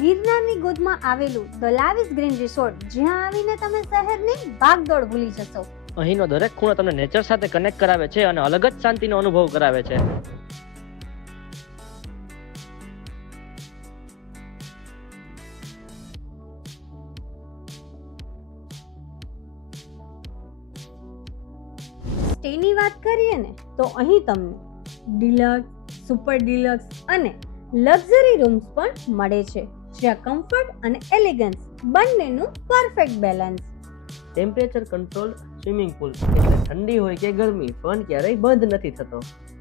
ગિરનારની ગોદમાં આવેલું the Lavish Green resort, જ્યાં આવીને તમે શહેરની ભાગદોડ ભૂલી જશો. અહીંનો દરેક ખૂણો તમને નેચર સાથે કનેક્ટ કરાવે છે અને અલગ જ શાંતિનો અનુભવ કરાવે છે. સ્ટેની વાત કરીએ ને તો અહીં તમને ડિલક્સ, સુપર ડિલક્સ અને લક્ઝરી રૂમ્સ પણ મળે છે, જ્યાં કમ્ફર્ટ અને એલિગન્સ બંનેનું perfect balance. Temperature control swimming pool, એટલે ઠંડી હોય કે ગરમી, ફન ક્યારેય બંધ નથી થતો.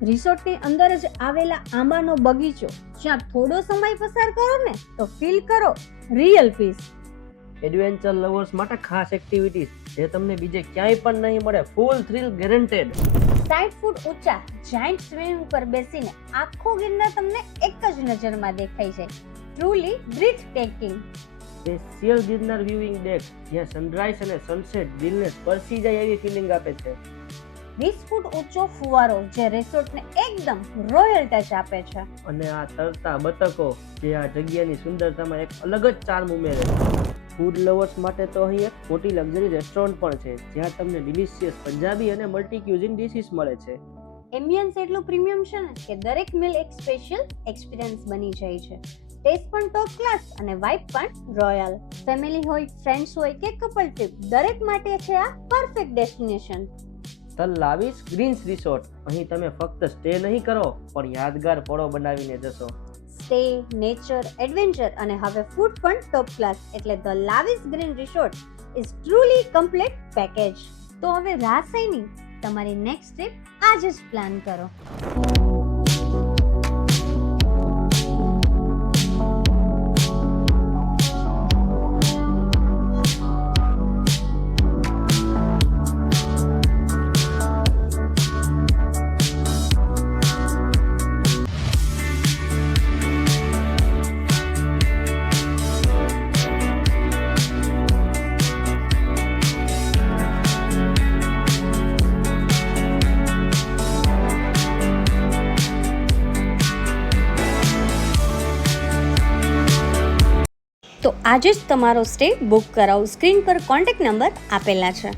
રિસોર્ટની અંદર જ આવેલા આંબાનો બગીચો, જ્યાં થોડો સમય પસાર કરો ને તો ફીલ કરો રિયલ પીસ. એડવેન્ચર લવર્સ માટે ખાસ એક્ટિવિટીઝ જે તમને બીજે ક્યાંય પણ નહીં મળે, ફૂલ થ્રિલ ગેરંટેડ. 60 ફૂટ ઊંચા જાયન્ટ સ્વિમિંગ પર બેસીને આખો ગિરનાર તમને એક જ નજરમાં દેખાય છે. Truly breathtaking. Special Girnar viewing deck, જ્યાં સનરાઈઝ અને સનસેટ દિલને સ્પર્શી જાય એવી ફિલિંગ આપે છે. 20 ફૂટ ઊંચો ફુવારો, જે રિસોર્ટને એકદમ રોયલ ટચ આપે છે. અને આ તરતા બતકો, જે આ જગ્યાની સુંદરતામાં એક અલગ જ ચાર્મ ઉમેરે છે. ફૂડ લવર્સ માટે તો અહીં એક મોટી લક્ઝરી રેસ્ટોરન્ટ પણ છે, જ્યાં તમને ડિલિશિયસ પંજાબી અને મલ્ટી ક્યુઝિન ડિશિસ મળે છે. એમ્બિયન્સ એટલું પ્રીમિયમ છે ને કે દરેક મીલ એક સ્પેશિયલ એક્સપિરિયન્સ બની જાય છે. ટેસ્ટ પણ ટોપ ક્લાસ અને વાઇબ પણ રોયલ. ફેમિલી હોય, ફ્રેન્ડ્સ હોય કે કપલ ટ્રીપ, દરેક માટે છે આ perfect destination. The Lavish Greens Resort, અહીં તમે ફક્ત સ્ટે નહીં કરો પણ યાદગાર પળો બનાવીને જશો. સ્ટે, નેચર, એડવેન્ચર અને હવે ફૂડ પણ ટોપ ક્લાસ, એટલે the Lavish Green Resort is truly complete package. તો હવે રાહ શેની, તમારી નેક્સ્ટ ટ્રીપ આજે જ પ્લાન કરો. તો આજે જ તમારો સ્ટે બુક કરાવો. સ્ક્રીન પર કોન્ટેક્ટ નંબર આપેલા છે.